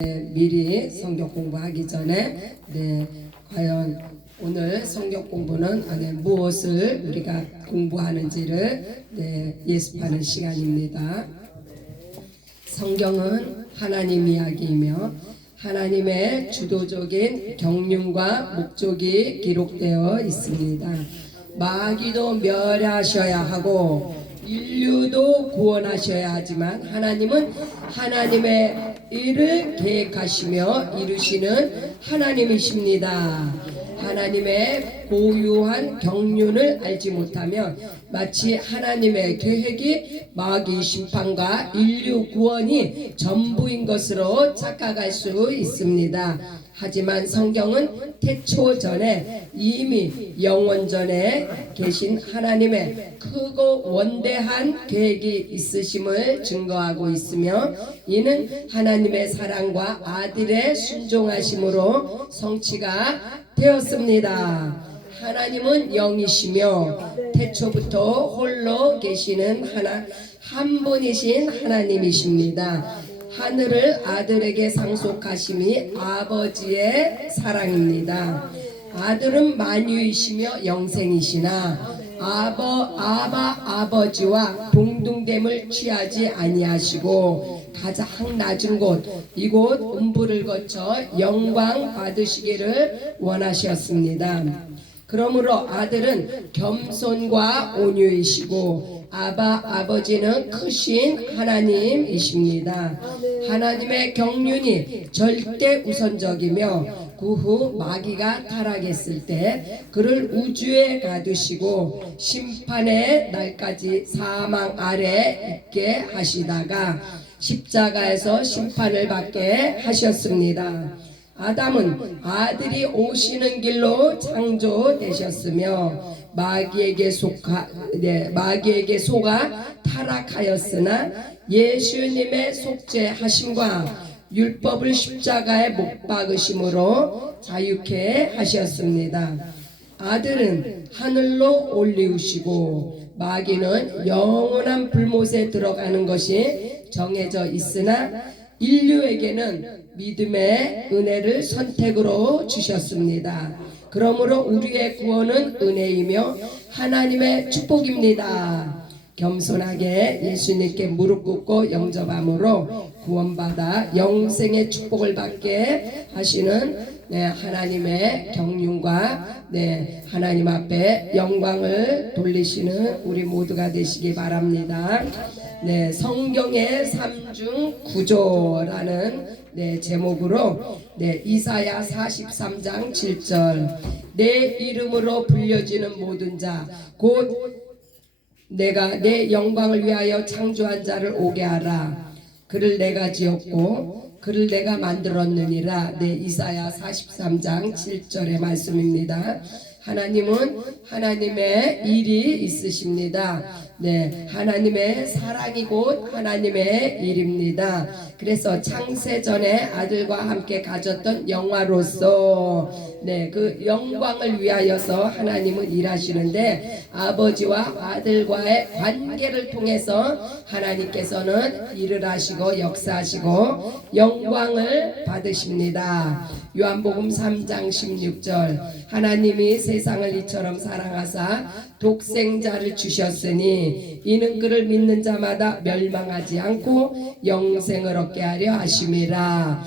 미리 성경 공부하기 전에 과연 오늘 성경 공부는 무엇을 우리가 공부하는지를 예습하는 시간입니다. 성경은 하나님 이야기이며 하나님의 주도적인 경륜과 목적이 기록되어 있습니다. 마귀도 멸하셔야 하고 인류도 구원하셔야 하지만 하나님은 하나님의 일을 계획하시며 이루시는 하나님이십니다. 하나님의 고유한 경륜을 알지 못하면 마치 하나님의 계획이 마귀 심판과 인류 구원이 전부인 것으로 착각할 수 있습니다. 하지만 성경은 태초 전에 이미 영원 전에 계신 하나님의 크고 원대한 계획이 있으심을 증거하고 있으며 이는 하나님의 사랑과 아들의 순종하심으로 성취가 되었습니다. 하나님은 영이시며 태초부터 홀로 계시는 한 분이신 하나님이십니다. 하늘을 아들에게 상속하심이 아버지의 사랑입니다. 아들은 만유이시며 영생이시나 아버지와 동등됨을 취하지 아니하시고 가장 낮은 곳 이곳 음부를 거쳐 영광 받으시기를 원하셨습니다. 그러므로 아들은 겸손과 온유이시고 아버지는 크신 하나님이십니다. 하나님의 경륜이 절대 우선적이며 그 후 마귀가 타락했을 때 그를 우주에 가두시고 심판의 날까지 사망 아래 있게 하시다가 십자가에서 심판을 받게 하셨습니다. 아담은 아들이 오시는 길로 창조되셨으며 마귀에게 속아 타락하였으나 예수님의 속죄하심과 율법을 십자가에 못 박으심으로 자유케 하셨습니다. 아들은 하늘로 올리우시고 마귀는 영원한 불못에 들어가는 것이 정해져 있으나 인류에게는 믿음의 은혜를 선택으로 주셨습니다. 그러므로 우리의 구원은 은혜이며 하나님의 축복입니다. 겸손하게 예수님께 무릎 꿇고 영접함으로 구원받아 영생의 축복을 받게 하시는 하나님의 경륜과 하나님 앞에 영광을 돌리시는 우리 모두가 되시기 바랍니다. 성경의 삼중 구조라는 제목으로 이사야 43장 7절 내 이름으로 불려지는 모든 자 곧 내가 내 영광을 위하여 창조한 자를 오게 하라. 그를 내가 지었고 그를 내가 만들었느니라. 이사야 43장 7절의 말씀입니다. 하나님은 하나님의 일이 있으십니다. 하나님의 사랑이 곧 하나님의 일입니다. 그래서 창세전에 아들과 함께 가졌던 영화로서 그 영광을 위하여서 하나님은 일하시는데 아버지와 아들과의 관계를 통해서 하나님께서는 일을 하시고 역사하시고 영광을 받으십니다. 요한복음 3장 16절 하나님이 세상을 이처럼 사랑하사 독생자를 주셨으니 이는 그를 믿는 자마다 멸망하지 않고 영생을 얻게 하려 하심이라.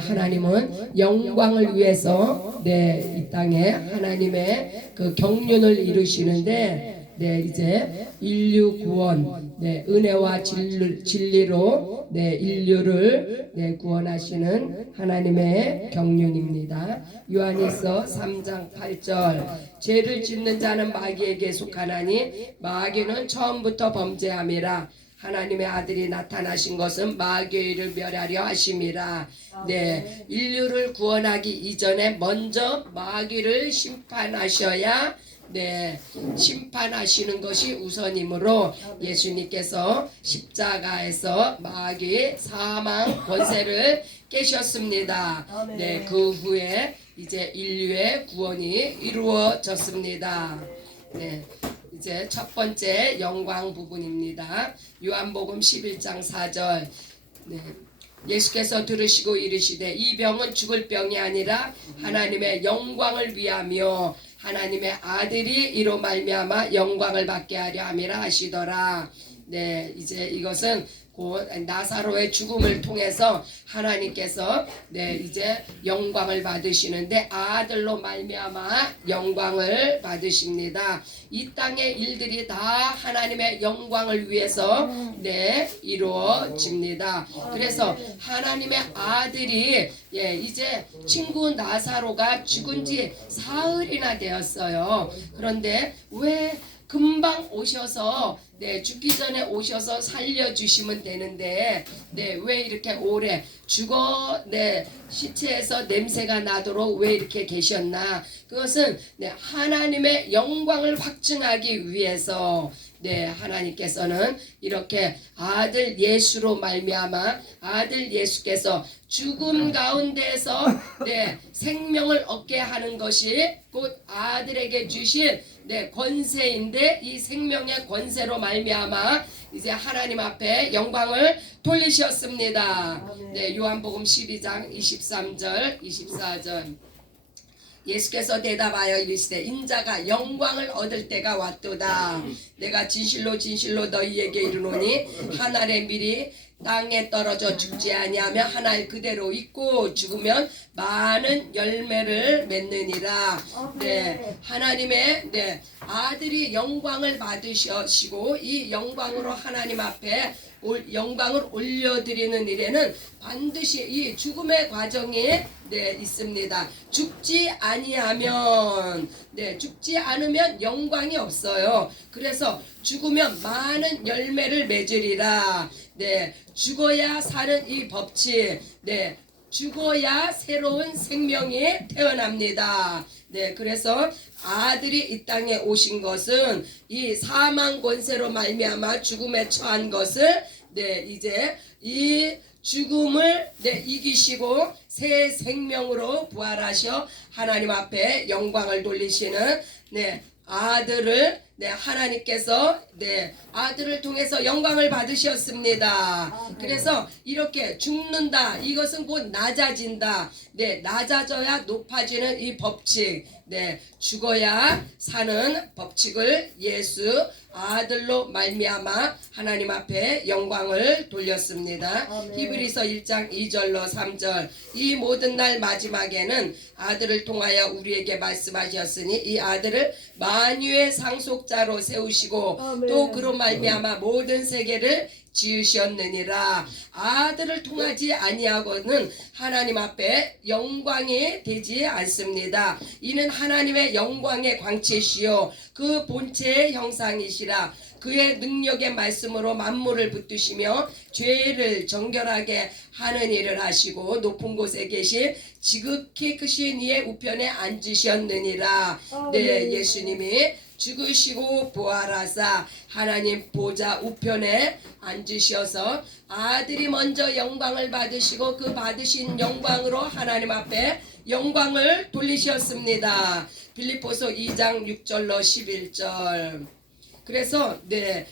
하나님은 영광을 위해서 이 땅에 하나님의 그 경륜을 이루시는데 이제 인류 구원 은혜와 진리로 인류를 구원하시는 하나님의 경륜입니다. 요한일서 3장 8절 죄를 짓는 자는 마귀에게 속하나니 마귀는 처음부터 범죄함이라. 하나님의 아들이 나타나신 것은 마귀의 일을 멸하려 하심이라. 인류를 구원하기 이전에 먼저 마귀를 심판하셔야 심판하시는 것이 우선이므로 예수님께서 십자가에서 마귀 사망 권세를 깨셨습니다. 그 후에 이제 인류의 구원이 이루어졌습니다. 이제 첫 번째 영광 부분입니다. 요한복음 11장 4절 예수께서 들으시고 이르시되 이 병은 죽을 병이 아니라 하나님의 영광을 위하며 하나님의 아들이 이로 말미암아 영광을 받게 하려 함이라 하시더라. 네, 이제 이것은 곧 나사로의 죽음을 통해서 하나님께서 이제 영광을 받으시는데 아들로 말미암아 영광을 받으십니다. 이 땅의 일들이 다 하나님의 영광을 위해서 이루어집니다. 그래서 하나님의 아들이 이제 친구 나사로가 죽은 지 사흘이나 되었어요. 그런데 왜 금방 오셔서 죽기 전에 오셔서 살려주시면 되는데 왜 이렇게 오래 죽어 시체에서 냄새가 나도록 왜 이렇게 계셨나? 그것은 하나님의 영광을 확증하기 위해서 하나님께서는 이렇게 아들 예수로 말미암아 아들 예수께서 죽음 가운데서 생명을 얻게 하는 것이 곧 아들에게 주신 권세인데 이 생명의 권세로 말미암아 이제 하나님 앞에 영광을 돌리셨습니다. 요한복음 12장 23절 24절 예수께서 대답하여 이르시되 인자가 영광을 얻을 때가 왔도다. 내가 진실로 진실로 너희에게 이르노니 한 알의 밀이 땅에 떨어져 죽지 아니하며 한 알 그대로 있고 죽으면 많은 열매를 맺느니라. 하나님의 아들이 영광을 받으시고 이 영광으로 하나님 앞에 영광을 올려드리는 일에는 반드시 이 죽음의 과정이 있습니다. 죽지 아니하면 죽지 않으면 영광이 없어요. 그래서 죽으면 많은 열매를 맺으리라. 죽어야 사는 이 법칙, 죽어야 새로운 생명이 태어납니다. 그래서 아들이 이 땅에 오신 것은 이 사망 권세로 말미암아 죽음에 처한 것을 이제 이 죽음을 이기시고 새 생명으로 부활하셔 하나님 앞에 영광을 돌리시는 아들을 하나님께서 아들을 통해서 영광을 받으셨습니다. 그래서 이렇게 죽는다. 이것은 곧 낮아진다. 낮아져야 높아지는 이 법칙. 죽어야 사는 법칙을 예수 아들로 말미암아 하나님 앞에 영광을 돌렸습니다. 히브리서 1장 2절로 3절 이 모든 날 마지막에는 아들을 통하여 우리에게 말씀하셨으니 이 아들을 만유의 상속자로 세우시고 또 그로 말미암아 모든 세계를 지으셨느니라. 아들을 통하지 아니하고는 하나님 앞에 영광이 되지 않습니다. 이는 하나님의 영광의 광채시요 그 본체의 형상이시라. 그의 능력의 말씀으로 만물을 붙드시며 죄를 정결하게 하는 일을 하시고 높은 곳에 계신 지극히 크신 이의 우편에 앉으셨느니라. 예수님이 죽으시고 부활하사 하나님 보좌 우편에 앉으셔서 아들이 먼저 영광을 받으시고 그 받으신 영광으로 하나님 앞에 영광을 돌리셨습니다. 빌립보서 2장 6절로 11절 그래서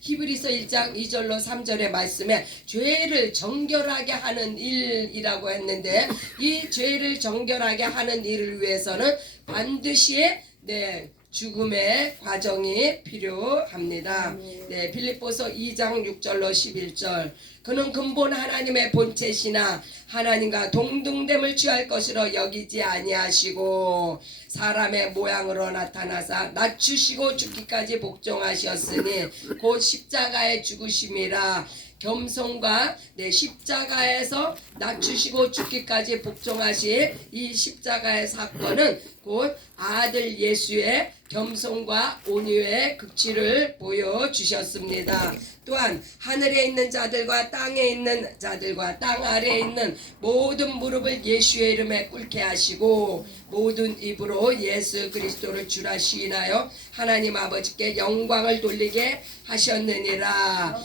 히브리서 1장 2절로 3절의 말씀에 죄를 정결하게 하는 일이라고 했는데 이 죄를 정결하게 하는 일을 위해서는 반드시 죽음의 과정이 필요합니다. 빌립보서 2장 6절로 11절 그는 근본 하나님의 본체시나 하나님과 동등됨을 취할 것으로 여기지 아니하시고 사람의 모양으로 나타나사 낮추시고 죽기까지 복종하셨으니 곧 십자가에 죽으심이라. 겸손과 십자가에서 낮추시고 죽기까지 복종하신 이 십자가의 사건은 곧 아들 예수의 겸손과 온유의 극치를 보여주셨습니다. 또한 하늘에 있는 자들과 땅에 있는 자들과 땅 아래에 있는 모든 무릎을 예수의 이름에 꿇게 하시고 모든 입으로 예수 그리스도를 주라 시인하여 하나님 아버지께 영광을 돌리게 하셨느니라.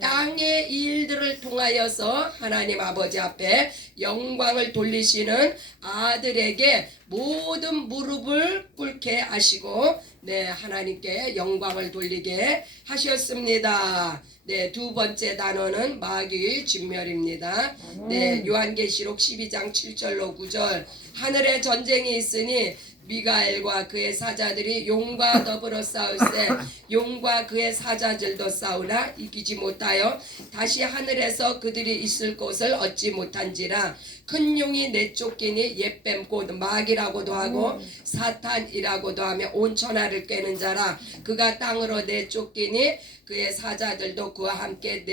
땅의 일들을 통하여서 하나님 아버지 앞에 영광을 돌리시는 아들에게 모든 모든 무릎을 꿇게 하시고 네 하나님께 영광을 돌리게 하셨습니다. 네, 두 번째 단어는 마귀의 진멸입니다. 네, 요한계시록 12장 7절로 9절. 하늘에 전쟁이 있으니 미가엘과 그의 사자들이 용과 더불어 싸울세 용과 그의 사자들도 싸우나 이기지 못하여 다시 하늘에서 그들이 있을 곳을 얻지 못한지라. 큰 용이 내쫓기니 옛뱀 곧 마귀라고도 하고 사탄이라고도 하며 온 천하를 꿰는 자라. 그가 땅으로 내쫓기니 그의 사자들도 그와 함께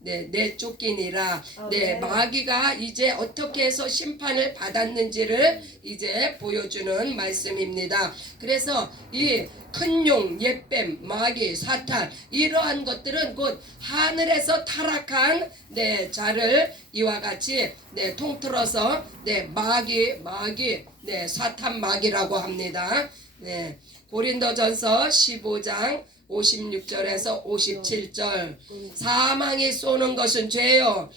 내쫓기니라. 네, 마귀가 이제 어떻게 해서 심판을 받았는지를 이제 보여주는 말씀입니다. 그래서 이 큰 용, 옛뱀, 마귀, 사탄 이러한 것들은 곧 하늘에서 타락한 네 자를 이와 같이 네 통틀어서 네 마귀, 네 사탄 마귀라고 합니다. 네, 고린도전서 15장 56절에서 57절. 사망이 쏘는 것은 죄요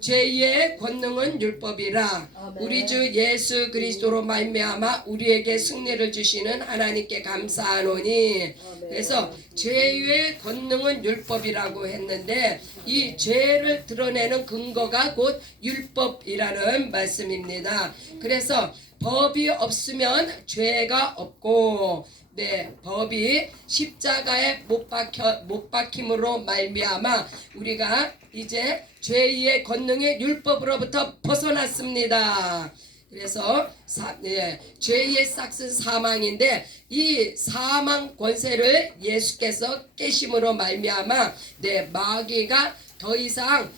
죄의 권능은 율법이라. 우리 주 예수 그리스도로 말미암아 우리에게 승리를 주시는 하나님께 감사하노니. 그래서 죄의 권능은 율법이라고 했는데 이 죄를 드러내는 근거가 곧 율법이라는 말씀입니다. 그래서 법이 없으면 죄가 없고 네, 법이 십자가에 못 박힘으로 말미암아 우리가 이제 죄의 권능의 율법으로부터 벗어났습니다. 그래서 죄의 싹은 사망인데 이 사망 권세를 예수께서 깨심으로 말미암아 네, 마귀가 더 이상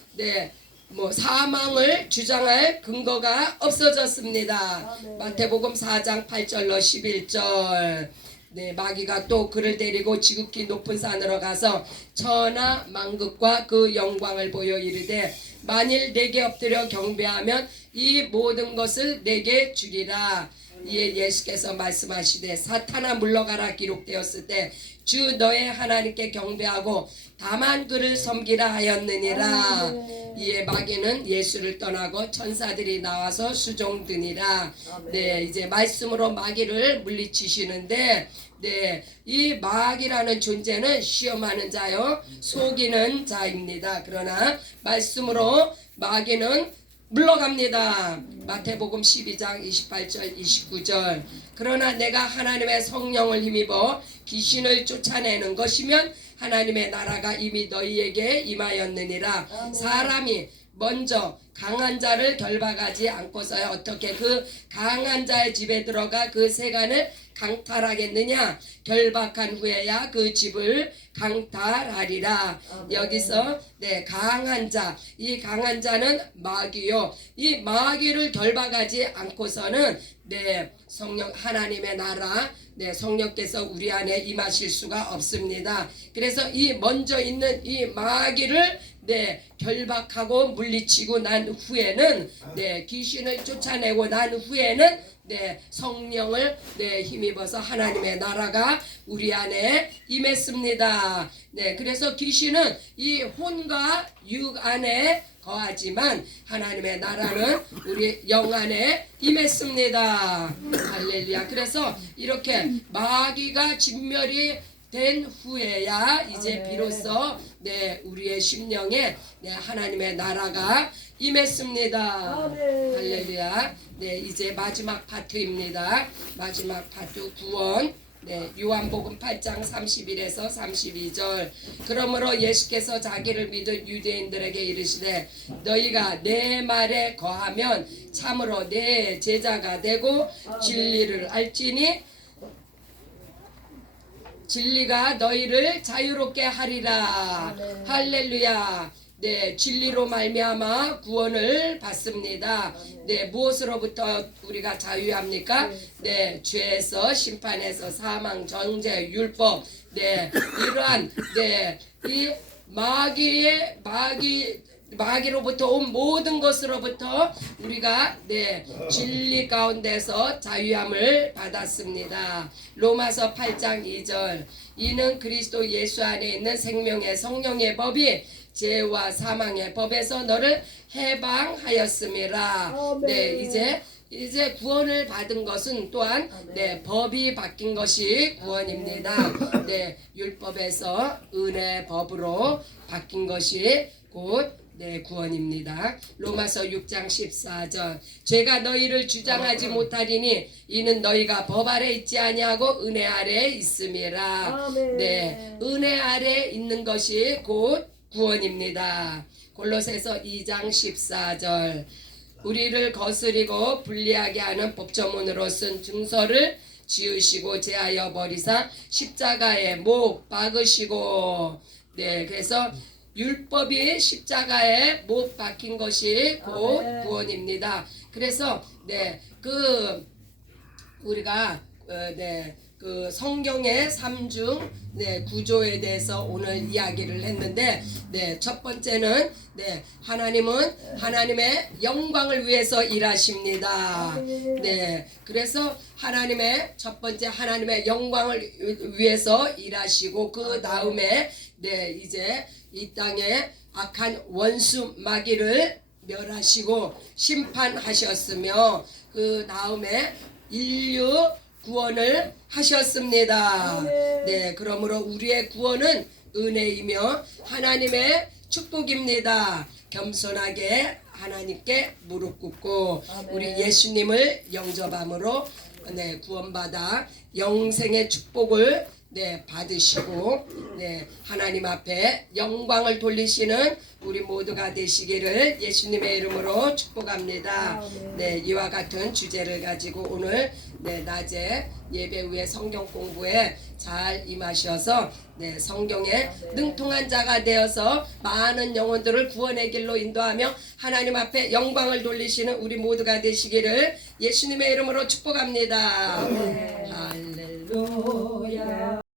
사망을 주장할 근거가 없어졌습니다. 마태복음 4장 8절로 11절. 네, 마귀가 또 그를 데리고 지극히 높은 산으로 가서 천하 만국과 그 영광을 보여 이르되 만일 내게 엎드려 경배하면 이 모든 것을 내게 주리라. 이에 예수께서 말씀하시되 사탄아 물러가라 기록되었을 때 주 너의 하나님께 경배하고 다만 그를 섬기라 하였느니라. 이에 마귀는 예수를 떠나고 천사들이 나와서 수종드니라. 네, 이제 말씀으로 마귀를 물리치시는데 네, 이 마귀라는 존재는 시험하는 자요 속이는 자입니다. 그러나 말씀으로 마귀는 물러갑니다. 마태복음 12장 28절 29절. 그러나 내가 하나님의 성령을 힘입어 귀신을 쫓아내는 것이면 하나님의 나라가 이미 너희에게 임하였느니라. 사람이 먼저 강한 자를 결박하지 않고서야 어떻게 그 강한 자의 집에 들어가 그 세간을 강탈하겠느냐. 결박한 후에야 그 집을 강탈하리라. 여기서 네, 강한 자, 이 강한 자는 마귀요. 이 마귀를 결박하지 않고서는 네, 성령 하나님의 나라 네, 성령께서 우리 안에 임하실 수가 없습니다. 그래서 이 먼저 있는 이 마귀를 네, 결박하고 물리치고 난 후에는 네, 귀신을 쫓아내고 난 후에는 네, 성령을 네, 힘입어서 하나님의 나라가 우리 안에 임했습니다. 네, 그래서 귀신은 이 혼과 육 안에 거하지만 하나님의 나라는 우리 영 안에 임했습니다. 할렐루야. 그래서 이렇게 마귀가 진멸이 된 후에야 이제 비로소 네, 우리의 심령에 네, 하나님의 나라가 임했습니다. 할렐루야. 네, 이제 마지막 파트입니다. 마지막 파트 구원. 네, 요한복음 8장 31에서 32절. 그러므로 예수께서 자기를 믿은 유대인들에게 이르시되 너희가 내 말에 거하면 참으로 내 제자가 되고 진리를 알지니 진리가 너희를 자유롭게 하리라. 할렐루야. 네, 진리로 말미암아 구원을 받습니다. 네, 무엇으로부터 우리가 자유합니까? 네, 죄에서, 심판에서, 사망, 정죄, 율법. 네, 이러한 네, 이 마귀로부터 온 모든 것으로부터 우리가 네, 진리 가운데서 자유함을 받았습니다. 로마서 8장 2절. 이는 그리스도 예수 안에 있는 생명의 성령의 법이 죄와 사망의 법에서 너를 해방하였음이라. 네, 이제 이제 구원을 받은 것은 또한 네, 법이 바뀐 것이 구원입니다. 네, 율법에서 은혜 법으로 바뀐 것이 곧 네, 구원입니다. 로마서 6장 14절. 죄가 너희를 주장하지 못하리니 이는 너희가 법 아래 있지 아니하고 은혜 아래 있음이라. 네, 은혜 아래 있는 것이 곧 구원입니다. 골로새서 2장 14절. 우리를 거스리고 불리하게 하는 법조문으로 쓴 증서를 지으시고 제하여 버리사 십자가에 못 박으시고. 네, 그래서 율법이 십자가에 못 박힌 것이 곧 구원입니다. 그래서 네, 우리가 그 성경의 삼중 구조에 대해서 오늘 이야기를 했는데, 첫 번째는 하나님은 하나님의 영광을 위해서 일하십니다. 그래서 첫 번째 하나님의 영광을 위해서 일하시고, 그 다음에 이제 이 땅에 악한 원수 마귀를 멸하시고 심판하셨으며, 그 다음에 인류 구원을 하셨습니다. 그러므로 우리의 구원은 은혜이며 하나님의 축복입니다. 겸손하게 하나님께 무릎 꿇고 우리 예수님을 영접함으로 구원받아 영생의 축복을 받으시고 하나님 앞에 영광을 돌리시는 우리 모두가 되시기를 예수님의 이름으로 축복합니다. 이와 같은 주제를 가지고 오늘 낮에 예배 후에 성경 공부에 잘 임하셔서 성경에 능통한 자가 되어서 많은 영혼들을 구원의 길로 인도하며 하나님 앞에 영광을 돌리시는 우리 모두가 되시기를 예수님의 이름으로 축복합니다.